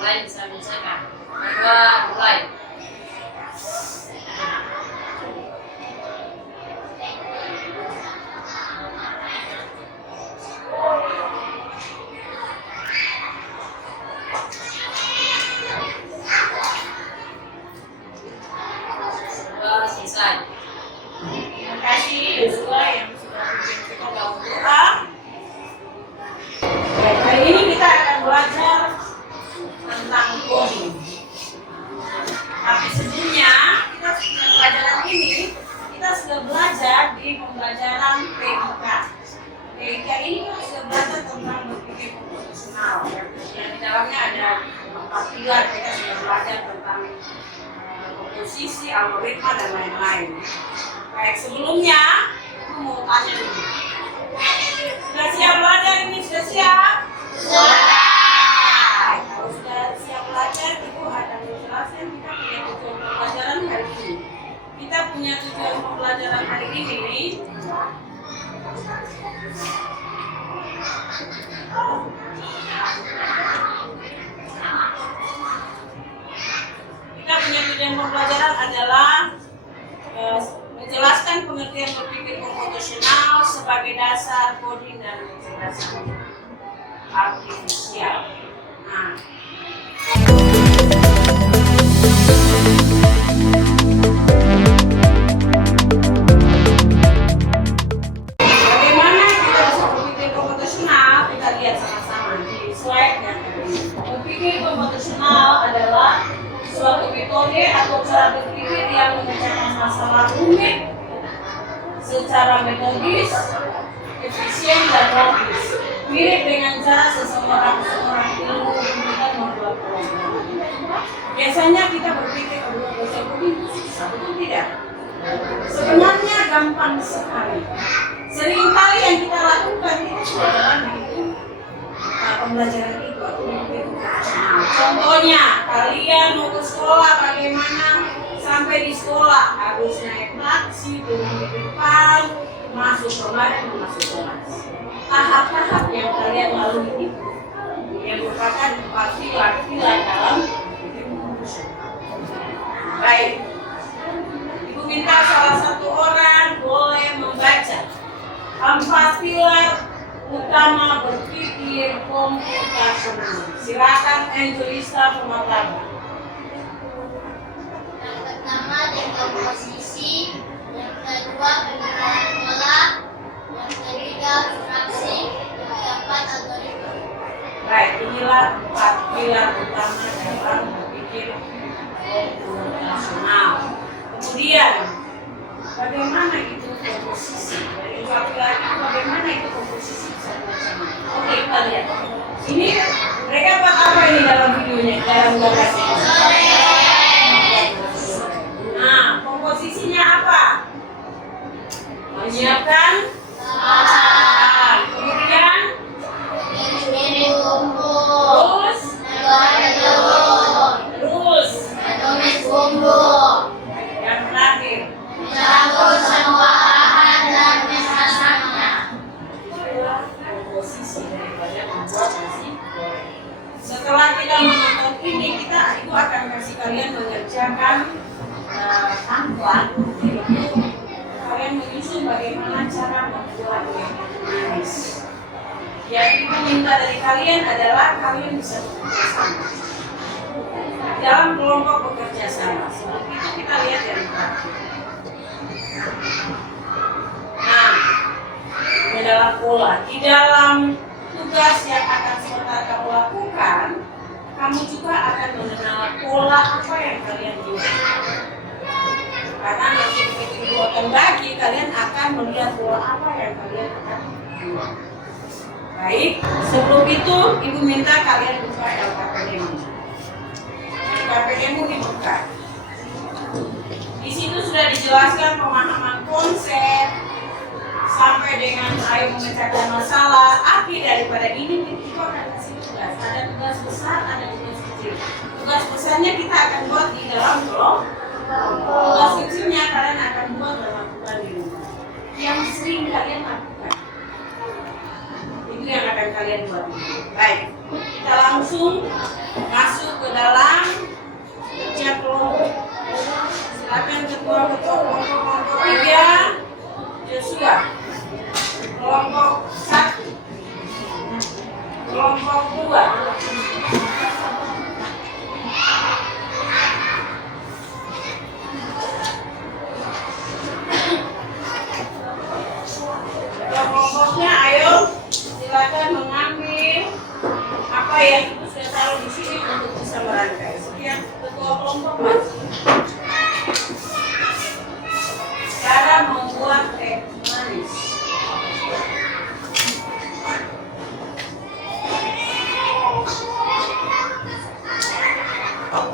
lain bisa menyelesaikan. Kedua, mulai. Selesai. Terima kasih Yosua yang sudah bimbing kita dalam doa. Baik, hari ini kita akan belajar tentang coding. Tapi sebelumnya kita sudah pelajaran ini kita sudah belajar di pembelajaran PIK. PIK ini kita sudah belajar tentang berpikir komputasional. Yang di dalamnya ada 4 pilar. Kita sudah belajar tentang komposisi, algoritma, dan lain-lain. Baik, sebelumnya aku mau tanya dulu. Sudah siap belajar ini? Sudah siap? Sudah. Kalau sudah siap belajar, Ibu akan menjelaskan kita punya tujuan pembelajaran hari ini. Kita punya tujuan pembelajaran hari ini. Kita punya tujuan pembelajaran adalah menjelaskan pengertian berpikir komputasional sebagai dasar coding dan kecerdasan artifisial. Nah, bagaimana kita bisa berpikir komputasional? Kita lihat sama-sama di slide yang ini. Berpikir komputasional adalah suatu metode atau cara berpikir yang memecahkan masalah rumit secara metodis, efisien, dan logis. Mirip dengan cara seseorang ilmu komputer membuat program. Biasanya kita berpikir bahwa bahasa coding itu susah, betul tidak? Sebenarnya gampang sekali. Seringkali yang kita lakukan itu adalah pembelajaran itu atau berpikir komputasional. Contohnya, kalian mau ke sekolah, bagaimana sampai di sekolah harus naik taksi, turun di depan, masuk kemarin, masuk kelas. Tahap-tahap yang kalian lalui itu yang merupakan 4 pilar dalam berpikir komputasional. Baik, Ibu minta salah satu orang boleh membaca 4 pilar utama berpikir komputasional. Silakan Angelista Pemataba. Yang pertama dekomposisi, yang kedua pemikiran pola, yang ketiga abstraksi, yang keempat algoritma. Baik, inilah 4 pilar utama dalam berpikir komputasional. Kemudian, bagaimana itu komposisi? Dari 4 pilar itu bagaimana itu komposisi bisa dilaksanakan? Oke, kita lihat. Ini mereka buat apa ini dalam videonya, dalam gambar ini? Nah, komposisinya apa? Menyiapkan bahan. Kemudian Ini bumbu, terus tumis bumbu, yang terakhir campur semua bahan dan memasaknya. komposisi daripada membuat nasi goreng. Setelah kita menonton ini, Ibu akan kasih kalian mengerjakan tampilan, yaitu kalian menyusun bagaimana cara membuat yang manis. Yang Ibu minta dari kalian adalah kalian bisa bekerja sama dalam kelompok bekerja sama. Sebelum itu kita lihat yang terakhir. Nah, di dalam pola, di dalam tugas yang akan sebentar kamu lakukan, kamu juga akan mengenal pola apa yang kalian buat. Karena nanti begitu dibuatkan lagi, kalian akan melihat pola apa yang kalian akan buat. Baik, sebelum itu Ibu minta kalian buka LKPD-mu. LKPD-mu dibuka. Di situ sudah dijelaskan pemahaman konsep sampai dengan ayo memecahkan masalah. Arti daripada ini itu akan kasih tugas. Ada tugas besar, ada tugas kecil. Tugas besarnya kita akan buat di dalam kelompok. Tugas kecilnya kalian akan buat dalam bulan di rumah. Yang sering kalian lakukan. Itu yang akan kalian buat. Baik, kita langsung masuk Baik,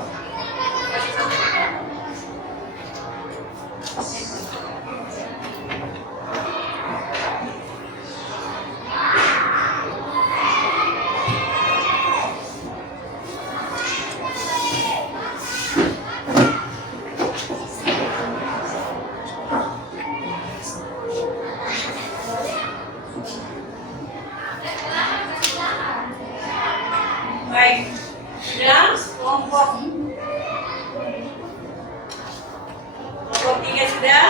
sudah kelompok 3 sudah.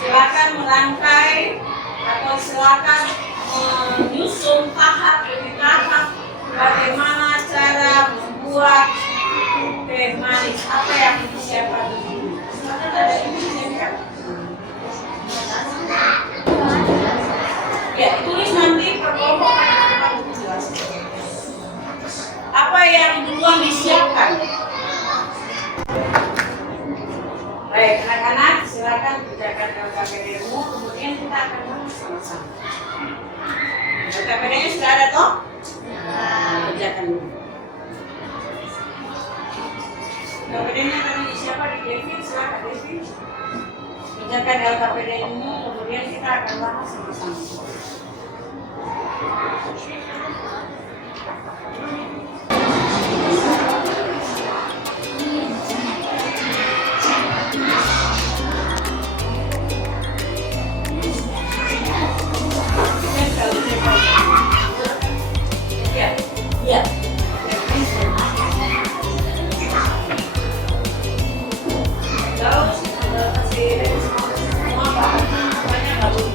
Silakan merangkai atau silakan menyusun tahap demi tahap bagaimana cara membuat teh manis apa yang disiapkan dulu. Silakan ada yang disiapkan. Ya, tulis nanti per kelompok apa yang duluan disiapkan. Baik, anak-anak silakan kerjakan LKPD-mu, kemudian kita akan bahas sama-sama. LKPD-nya sudah ada toh? Kerjakan dulu. LKPD-nya tadi siapa di Devi? Silakan Devi. Kerjakan LKPD-mu, kemudian kita akan bahas sama-sama. Ya. Terus kasih semua bahannya nggak boleh.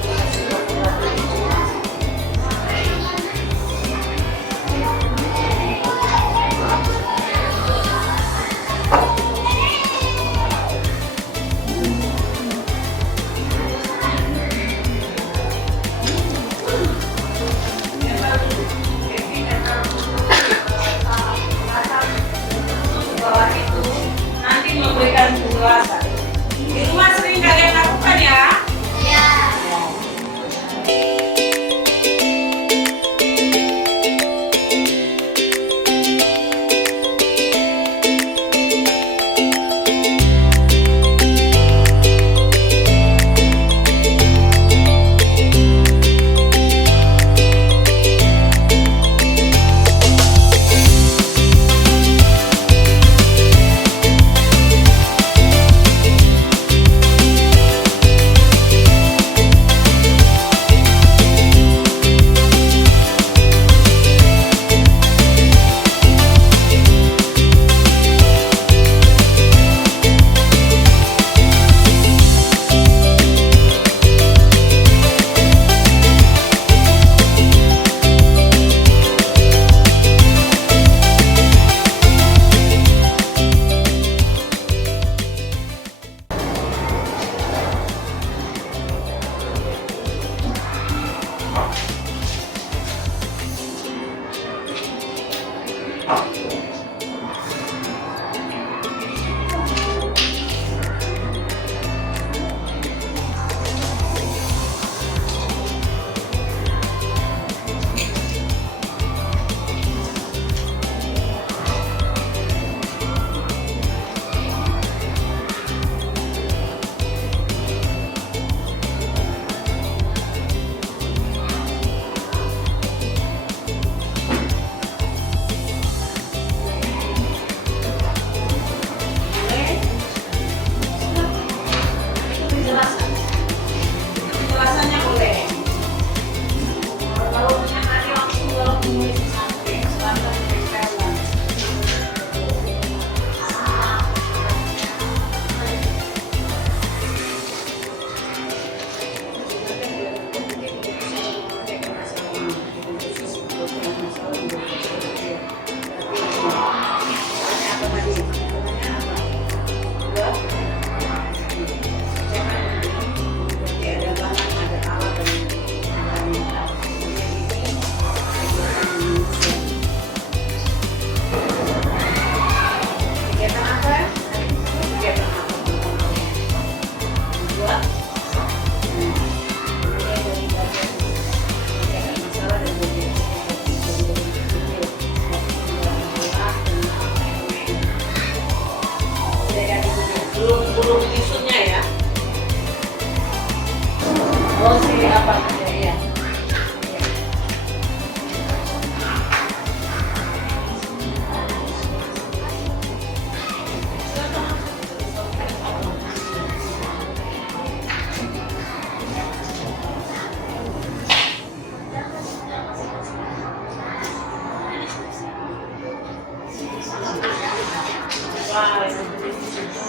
Wah, yang di situ.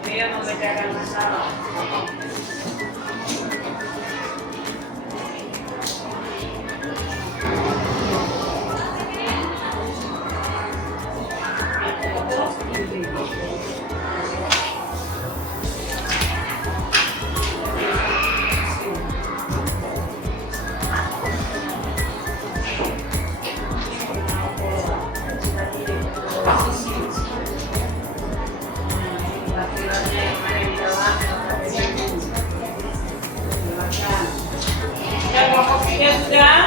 Dia memecahkan masalah. Sudah?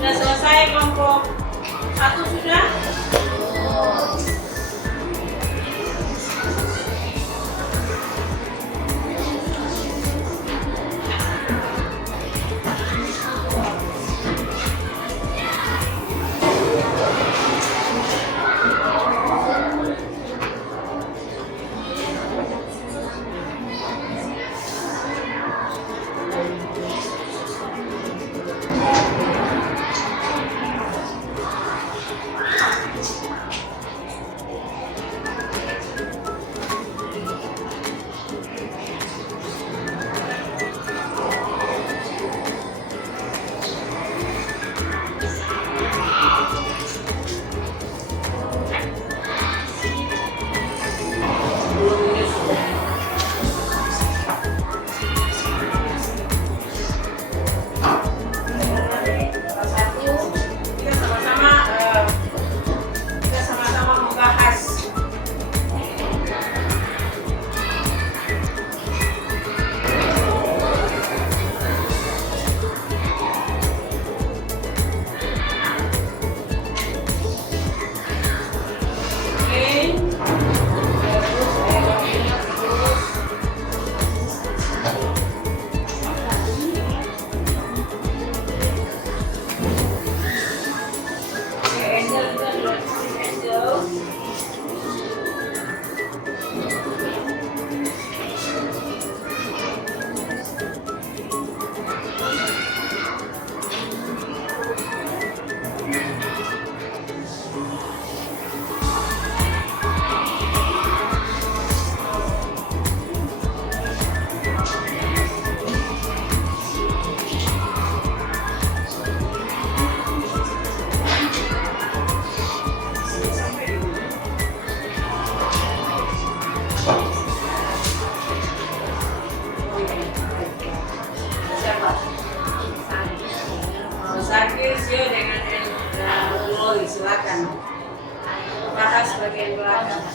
Sudah selesai kelompok 1 sudah? Sakit sih dengan Loli, silakan bahas bagian belakang.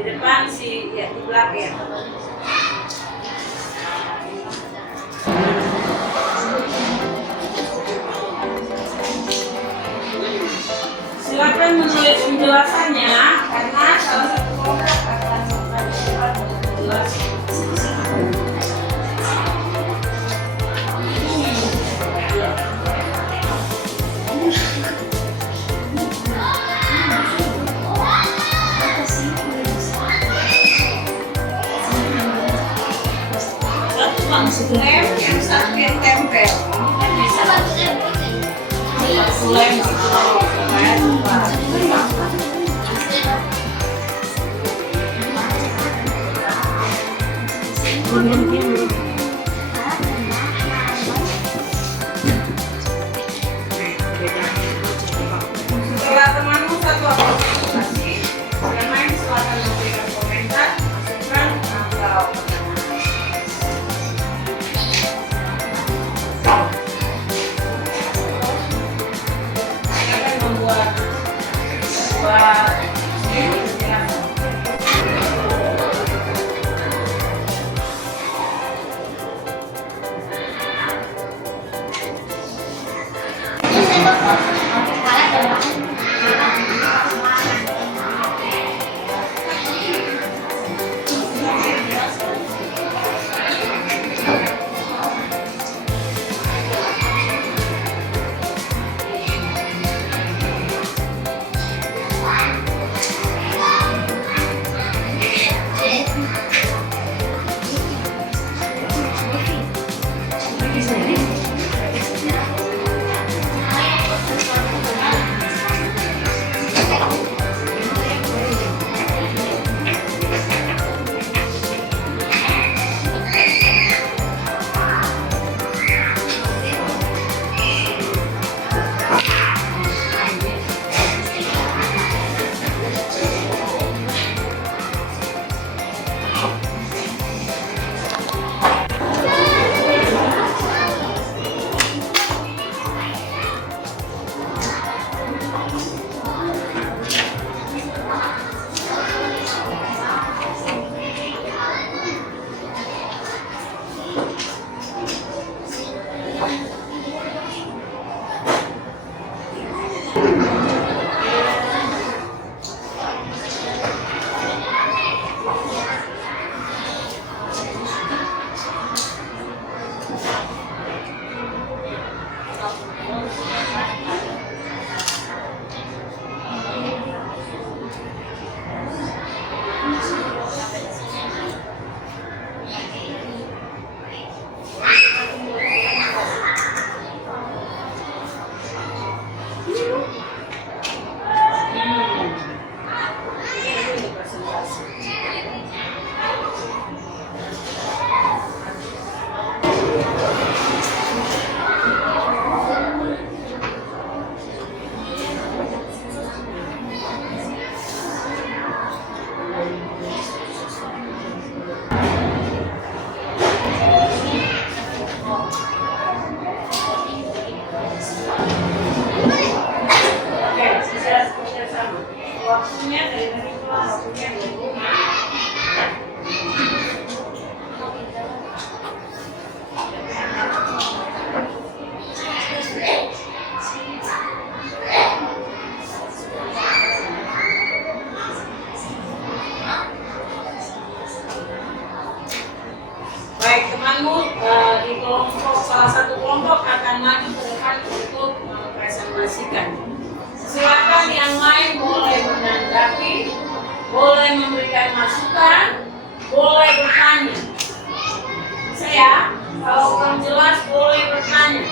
Di depan sih ya, di belakang. Silakan menulis penjelasannya karena salah satu kelompok akan menjelaskan. Lem yang satu yang tempel, kan bisa satu lem gitu supaya setelah temanmu satu apresiasi, yang lain silakan memberikan komentar, masukan atau kemudian di rumah. Baik, temanmu di kelompok, salah satu kelompok akan maju ke depan untuk mempresentasikan. Silakan yang lain boleh menanggapi, boleh memberikan masukan, boleh bertanya. Saya, kalau kurang jelas boleh bertanya.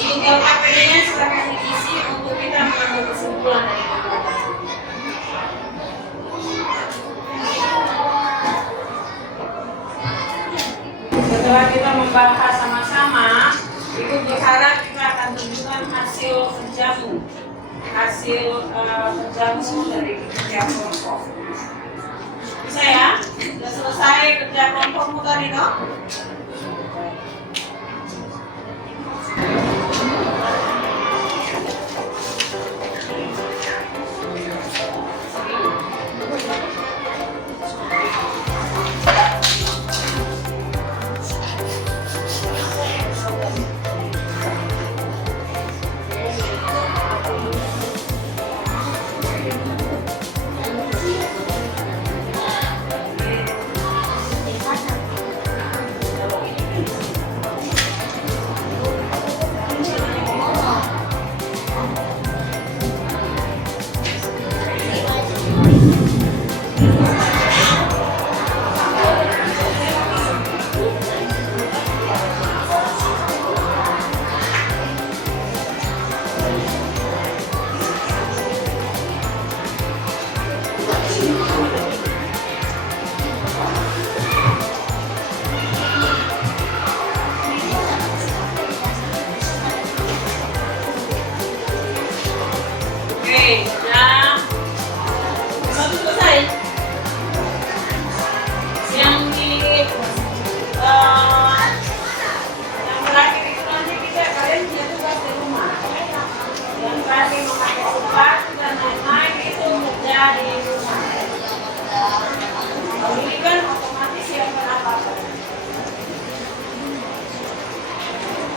Ini LKPD-nya silakan diisi untuk kita mengambil kesimpulan dari gambar. Setelah kita membahas sama-sama, Ibu berharap kita akan tunjukkan hasil kerjamu dari kerja kelompok. Bisa ya? Sudah selesai kerja kelompokmu tadi dong?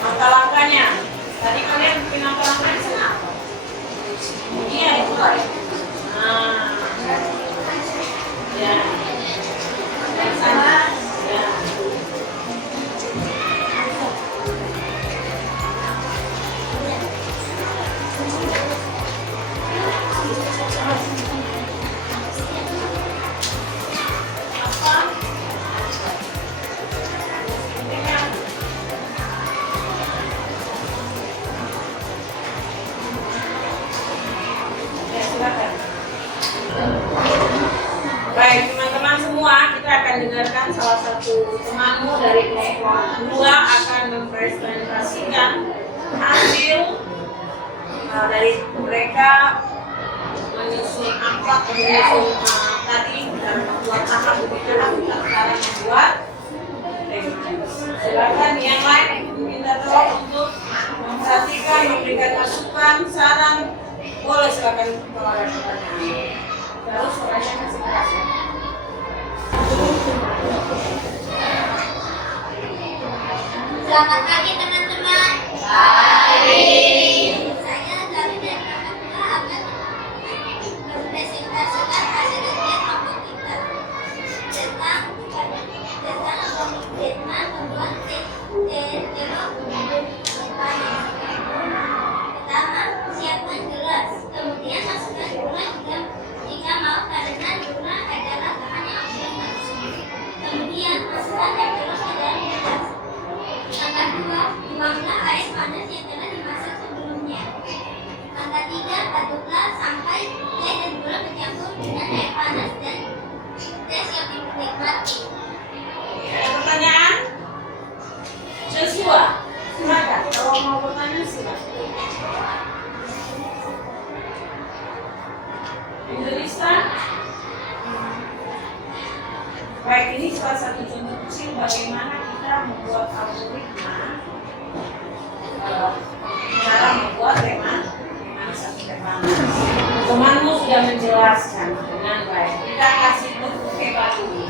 Langkah-langkahnya. Tadi kalian bikin langkah-langkahnya sana. Iya itu. Nah, ya. Dari sana, ya. Baik, teman-teman semua, kita akan dengarkan salah satu temanmu dari kelompok 2 akan mempresentasikan hasil dari mereka menyusun amplop, menyusun tadi dan membuat tahap begitu cara membuat. Silakan yang lain minta tolong untuk memperhatikan, memberikan masukan, saran, boleh silakan kalau ada pertanyaan. Terus suaranya masih keras ya. Selamat pagi teman-teman. Pagi. Saya dari kelompok 2 akan mempresentasikan hasil kerja kelompok kita tentang komitmen membuat teknologi. Pertama, siapkan gelas. Kemudian masukkan gula jika mau karena gula adalah bahan yang opsional. Kemudian masukkan teknologi ke dalam gelas. Langkah 2, tuanglah air panas yang telah dimasak sebelumnya. Langkah 3, aduklah sampai teh dan gula bercampur dengan air panas dan teh siap dinikmati. Ada pertanyaan? Joshua, silakan. Kalau mau bertanya silakan. Indonesia. Baik, ini salah satu contoh kecil bagaimana kita membuat algoritma cara membuat tema satu tema. Temanmu sudah menjelaskan dengan baik. Kita kasih tepuk hebat dulu.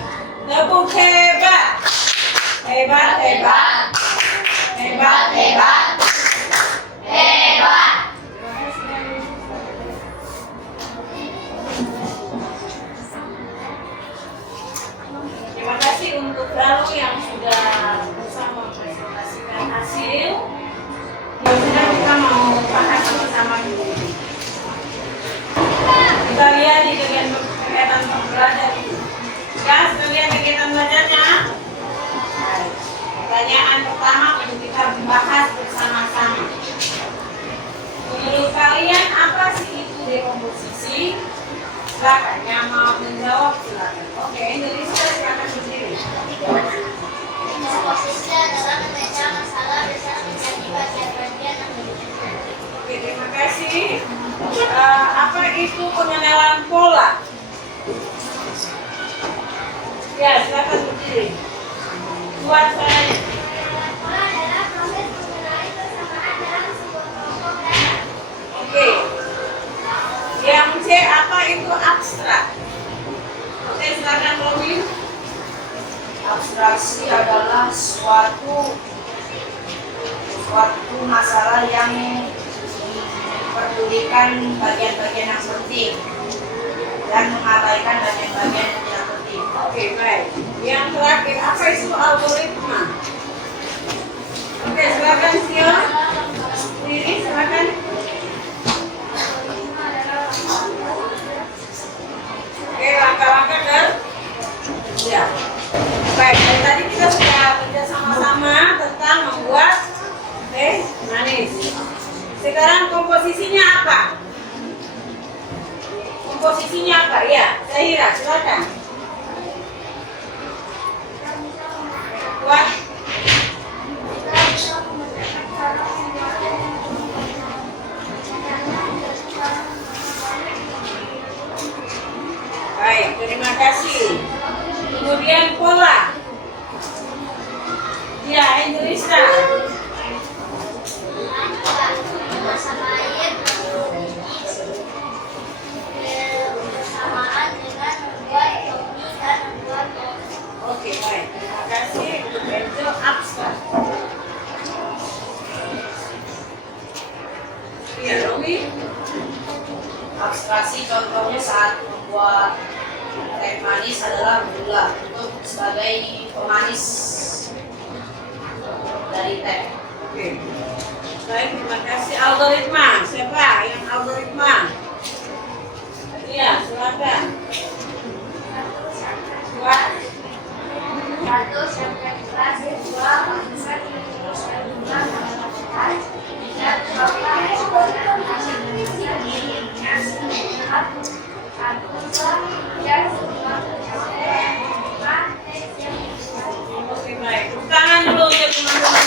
Tepuk hebat. Hebat, hebat. Hebat, hebat. Hebat. Terima kasih untuk Lalu yang sudah berusaha mempresentasikan hasil. Kemudian kita mau bahas sama-sama dulu. Kita lihat di kegiatan pembelajaran itu. Ya, sudah lihat kegiatan belajarnya. Pertanyaan pertama untuk kita bahas bersama-sama. Menurut kalian apa sih itu dekomposisi? Silakan, yang mau menjawab silakan. Oke, Indonesia silakan berdiri. Komposisi adalah memecah masalah besar menjadi bagian-bagian yang Oke, terima kasih. Apa itu pengenalan pola? Ya, silakan berdiri. Buat saya. Pola adalah proses mengenali persamaan dalam sebuah kelompok data. Oke. Yang C, apa itu abstrak? Oke, silakan Romi. Abstraksi adalah suatu masalah yang memperdulikan bagian-bagian yang penting dan mengabaikan bagian-bagian yang tidak penting. Oke, baik. Yang terakhir, apa itu algoritma? Oke, silakan Sion. Diri, silakan. Oke, langkah-langkah kan? Ya. Baik, dan tadi kita sudah kerja sama-sama tentang membuat teh manis. Sekarang komposisinya apa? Komposisinya apa? Ya, Zahira, silakan. Buat. Baik, terima kasih. Kemudian pola. Ya, Indonesia. Bersama air bersamaan dengan membuat topi dan membuat topi. Oke, baik. Terima kasih. Itu abstrak. Ya, Romi. Abstraksi contohnya saat membuat teh manis adalah gula untuk sebagai pemanis dari teh. Oke. Baik, terima kasih. Algoritma. Siapa yang algoritma? Iya, silakan. Buat. 1 sampai 11, 2 sampai 3, Oke, baik. Tepuk tangan dulu untuk teman-teman.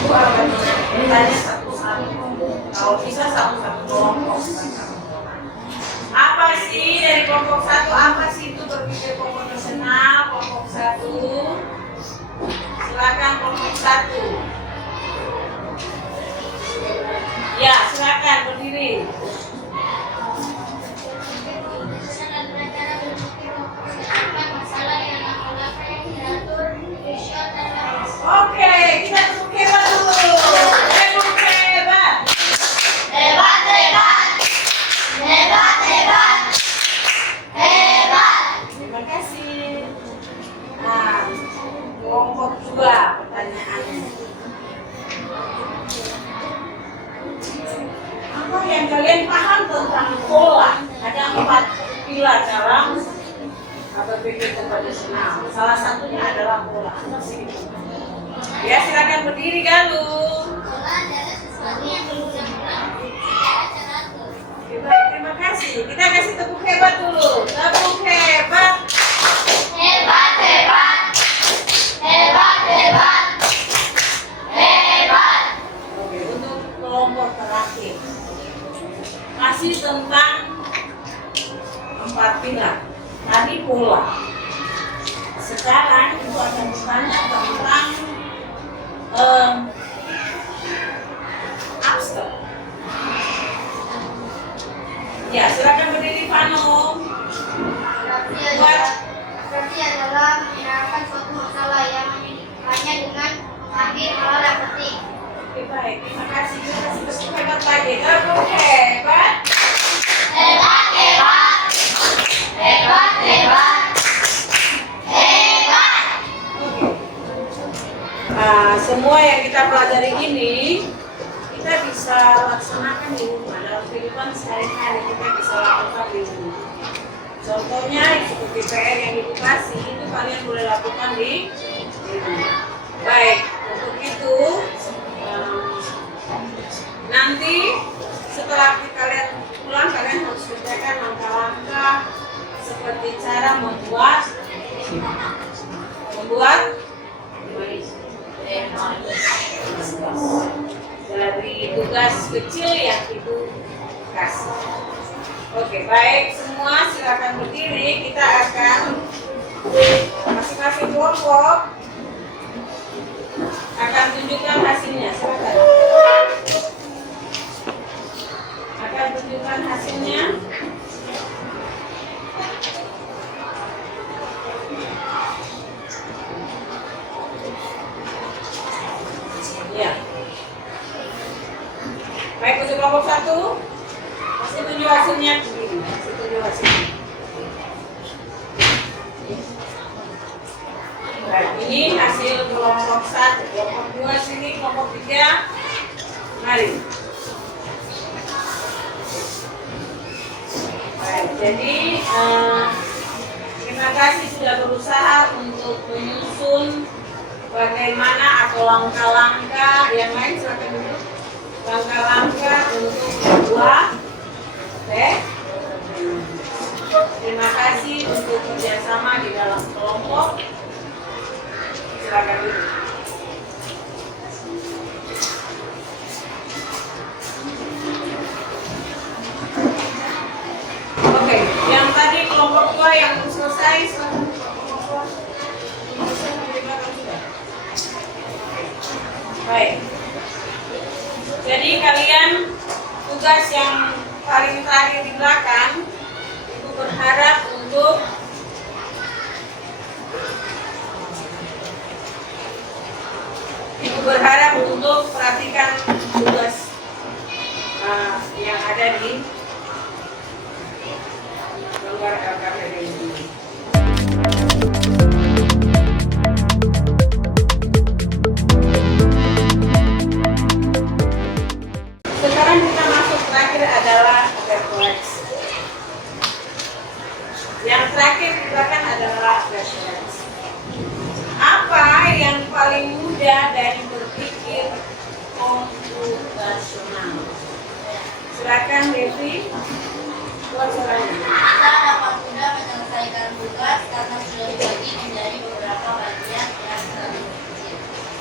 Bu akan bertanya satu-satu. Kalau bisa satu-satu kelompok. Apa sih dari kelompok satu? Apa sih itu berpikir kompozisional? Kelompok satu. Silakan kelompok satu. Ya, silakan berdiri. Oke, kita tepuk hebat dulu. Tepuk hebat. Hebat, hebat, hebat, hebat, hebat. Terima kasih. Nah, kelompok 2 pertanyaannya. Apa yang kalian paham tentang pola? Ada 4 pilar dalam berpikir kompozisional. Salah satunya adalah pola. Apa sih? Ya, silakan berdiri Galuh. Pola adalah sesuatu yang berulang-ulang secara teratur. Oke, baik, terima kasih. Kita kasih tepuk hebat dulu. Tepuk hebat. Hebat, hebat, hebat, hebat, hebat. Oke, untuk kelompok terakhir. Masih tentang 4 pilar. Tadi pola. Sekarang itu akan bertanya tentang Ya, silakan berdiri Vano. Berarti adalah menyelesaikan suatu masalah yang hanya dengan mengambil hal yang penting. Oke, baik. Terima kasih. Kita kasih tepuk hebat lagi. Tepuk hebat. Hebat, hebat, hebat, hebat, hebat. Oke. Nah, semua yang kita pelajari ini kita bisa laksanakan di rumah. Dalam kehidupan sehari-hari kita bisa lakukan di rumah. Contohnya seperti PR yang Ibu kasih itu kalian boleh lakukan di rumah. Baik, untuk itu nanti setelah kalian pulang kalian harus kerjakan langkah-langkah seperti cara membuat dari tugas kecil yang Ibu kasih. Oke, baik semua silakan berdiri. Kita akan masing-masing kelompok akan tunjukkan hasilnya. Silakan. Akan tunjukkan hasilnya. Ya. Baik, untuk kelompok 1. Masih tunjuk hasilnya begini. Masih tunjuk hasilnya. Baik, ini hasil kelompok 1. Kelompok 2 sini, kelompok 3. Mari. Baik, jadi terima kasih sudah berusaha untuk menyusun bagaimana atau langkah-langkah yang lain. Silakan duduk. Langkah-langkah untuk membuat terima kasih untuk kerjasama di dalam kelompok. Silakan duduk. Oke, yang tadi kelompok 2 yang belum selesai, silakan kelompok 2. Baik. Jadi kalian tugas yang paling terakhir di belakang, Ibu berharap untuk perhatikan tugas yang ada di luar LKPD ini. Sekarang kita masuk terakhir adalah refleksi. Yang terakhir di belakang adalah refleksi. Apa yang paling mudah dari berpikir komputasional? Silakan Devi, buat suaranya. Kita dapat mudah menyelesaikan tugas karena sudah dibagi menjadi beberapa bagian yang lebih kecil.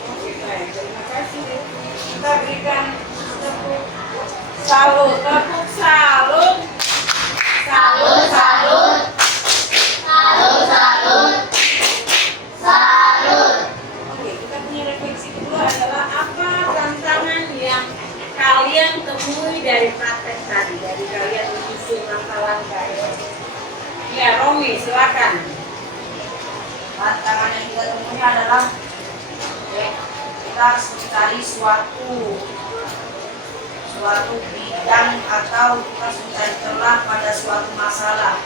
Oke, baik. Terima kasih Devi. Kita berikan tepuk salut. Tepuk salut. Salut, salut, salut, salut, salut. Oke, kita punya refleksi kedua adalah apa tantangan yang kalian temui dari praktek tadi, dari kalian menyusun langkah-langkah. Ya, Romi, silakan. Tantangan yang kita temui adalah kita harus mencari suatu bidang atau kita harus mencari celah pada suatu masalah.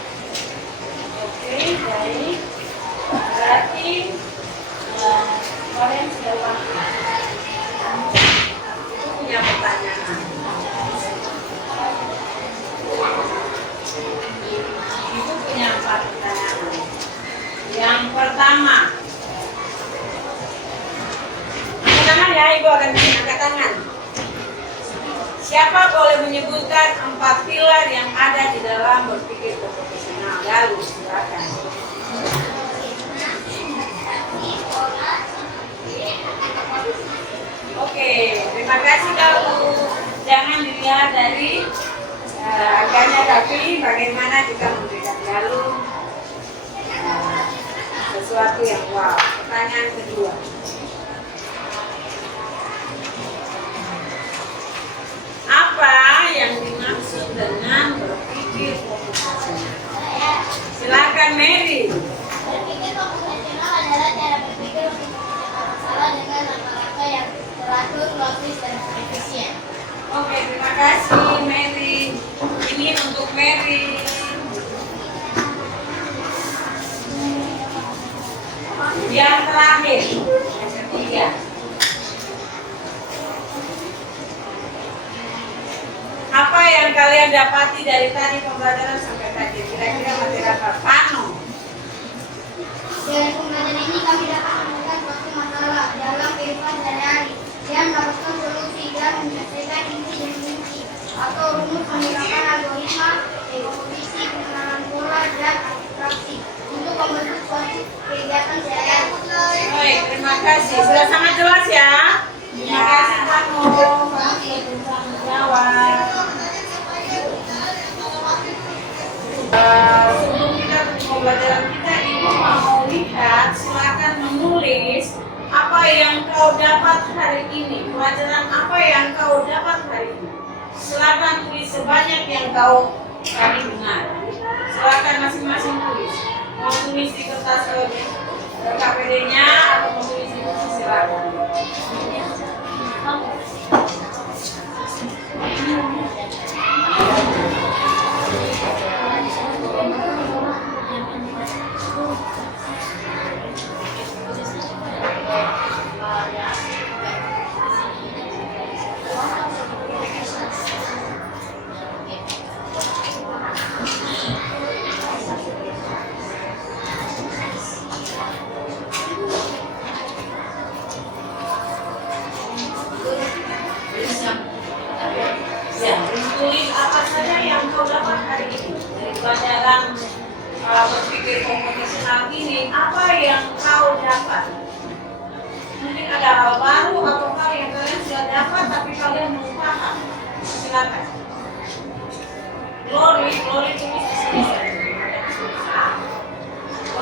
Oke, baik. Berarti kalian sudah paham. Itu punya pertanyaan. Itu punya 4 pertanyaan. Yang pertama, angkat tangan ya, Ibu akan angkat tangan. Siapa boleh menyebutkan 4 pilar yang ada di dalam berpikir profesional? Lalu silakan. Oke, terima kasih Galuh. Jangan dilihat dari angkanya, tapi bagaimana kita memberikan Galuh sesuatu yang wow. Pertanyaan kedua. Apa yang dimaksud dengan berpikir terakhir, yang ketiga. Apa yang kalian dapati dari tadi pembelajaran sampai tadi? Kira-kira materi apa? Pano. Dari pembelajaran ini kami dapat menemukan suatu masalah dalam kehidupan sehari-hari dan mendapatkan solusi dan menyelesaikan inti dan kunci atau rumus menggunakan algoritma, dekomposisi, pengenalan pola dan abstraksi untuk membentuk suatu kegiatan sehari-hari. Baik, terima kasih. Sudah sangat jelas ya? Terima kasih Pano. Pano sudah berusaha menjawab. Sebelum kita ke pembelajaran kita, Ibu mau lihat, silakan menulis apa yang kau dapat hari ini. Pelajaran apa yang kau dapat hari ini. Silakan tulis sebanyak yang kau tadi dengar. Silakan masing-masing tulis. Mau tulis di kertas KPD-nya atau mau tulis di buku, silakan. Ya, tulis apa saja yang kau dapat hari ini dari pelajaran berpikir komputasional ini. Apa yang kau dapat? Mungkin ada hal baru atau hal yang kalian sudah dapat tapi kalian belum paham. Silakan. Glory tulis di sini.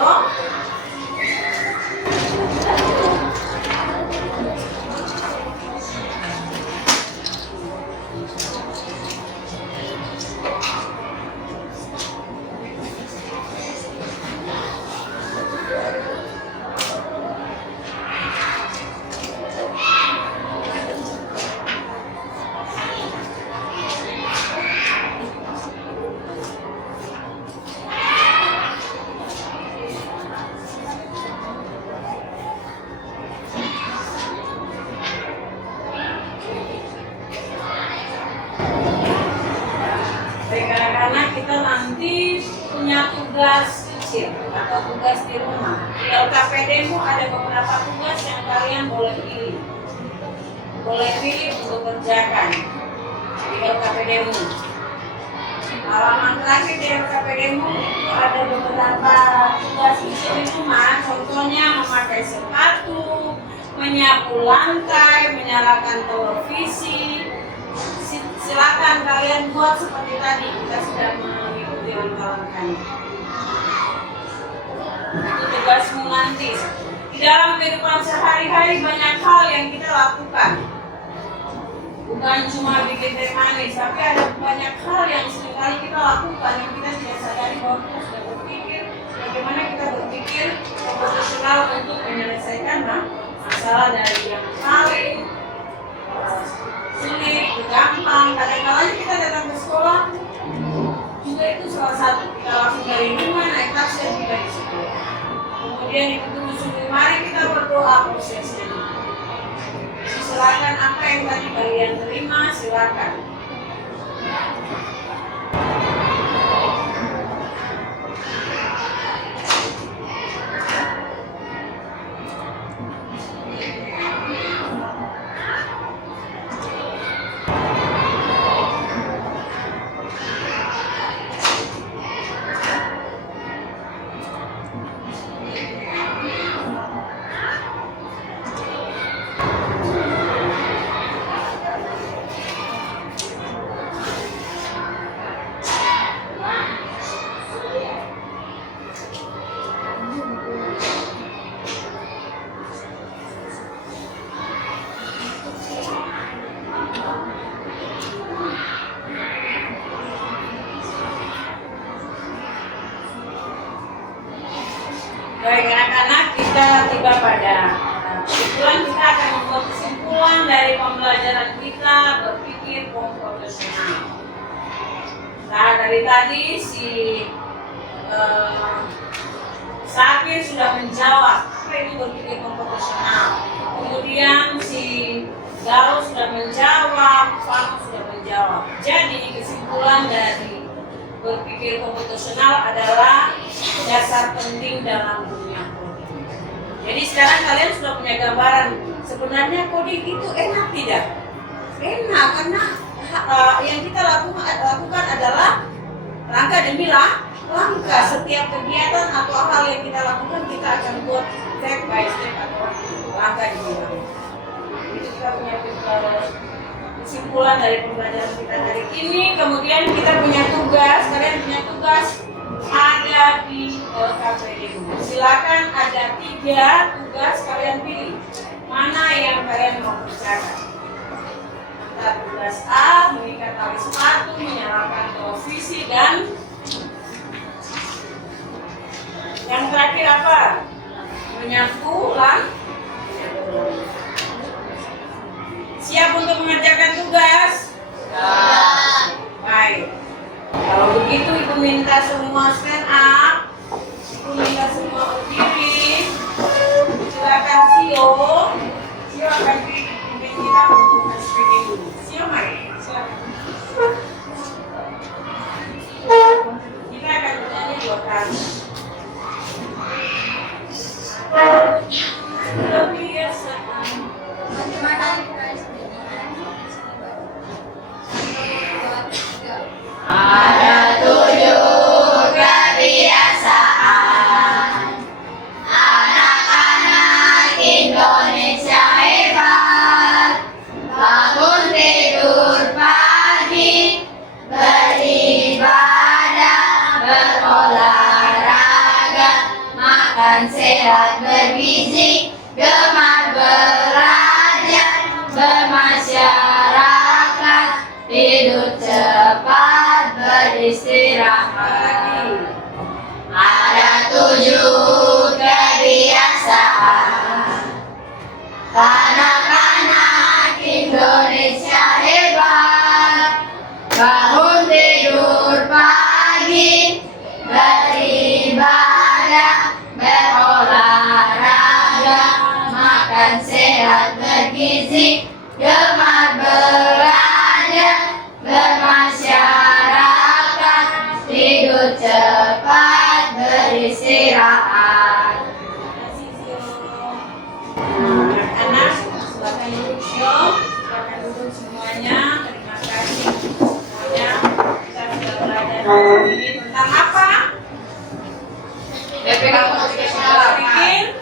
Oh. Karena kita nanti punya tugas kecil atau tugas di rumah. Di LKPD-mu ada beberapa tugas yang kalian boleh pilih. Boleh pilih untuk kerjakan di LKPD-mu. Halaman terakhir di LKPD-mu itu ada beberapa tugas kecil di rumah. Contohnya memakai sepatu, menyapu lantai, menyalakan televisi. Silakan kalian buat seperti tadi, kita sudah mengikuti langkah-langkahnya. Itu tugasmu nanti. Di dalam kehidupan sehari-hari banyak hal yang kita lakukan. Bukan cuma bikin teh manis, tapi ada banyak hal yang seringkali kita lakukan yang kita tidak sadari bahwa kita sudah berpikir bagaimana kita berpikir profesional untuk menyelesaikan masalah dari yang paling sulit, gampang. Kadang-kadang kita datang ke sekolah juga itu salah satu, kita langsung dari rumah naik taksi dan tiba di sekolah. Kemudian itu tunggu mari kita berdoa prosesnya. Silakan apa yang tadi kalian terima, silakan. Baik anak-anak, kita tiba pada kesimpulan. Kita akan membuat kesimpulan dari pembelajaran kita berpikir komputasional. Nah, dari tadi si Sakir sudah menjawab apa itu berpikir komputesional. Kemudian si Gao sudah menjawab, Fang sudah menjawab. Jadi kesimpulan dari berpikir komputesional adalah dasar penting dalam dunia coding. Jadi sekarang kalian sudah punya gambaran sebenarnya coding itu enak tidak? Enak karena yang kita lakukan adalah langkah demi langkah. Setiap kegiatan atau hal yang kita lakukan kita akan buat step by step atau langkah demi langkah. Itu kita punya kesimpulan dari pembelajaran kita hari ini. Kemudian kita punya tugas, kalian punya tugas ada di KPD. Silakan, ada 3 tugas, kalian pilih mana yang kalian mau kerjakan. Antara tugas A, mengikat tali sepatu, menyalakan televisi, dan yang terakhir apa? Menyapu lampu. Siap untuk mengerjakan tugas? Baik. Kalau begitu Ibu minta semua stand up. Ibu minta semua berdiri. Silakan Sio. Sio akan pimpin kita untuk speaking dulu. Sio mari. Silakan. Kita akan bernyanyi 2 kali. Kebiasaan. Ada 7 kebiasaan anak-anak Indonesia hebat. Bangun tidur pagi, beribadah, berolahraga, makan sehat bergizi, gemar belajar, bermasyarakat, tidur cepat, beristirahat. Ada 7 kebiasaan anak-anak Indonesia hebat. Bangun tidur pagi, beribadah, berolahraga, makan sehat bergizi, gemar belajar, bermasyarakat, tidur cepat, beristirahat. Anak-anak, silakan duduk Sio. Silakan duduk semuanya. Terima kasih semuanya. Kita sudah belajar hari ini tentang apa? BPK komputesional. Berpikir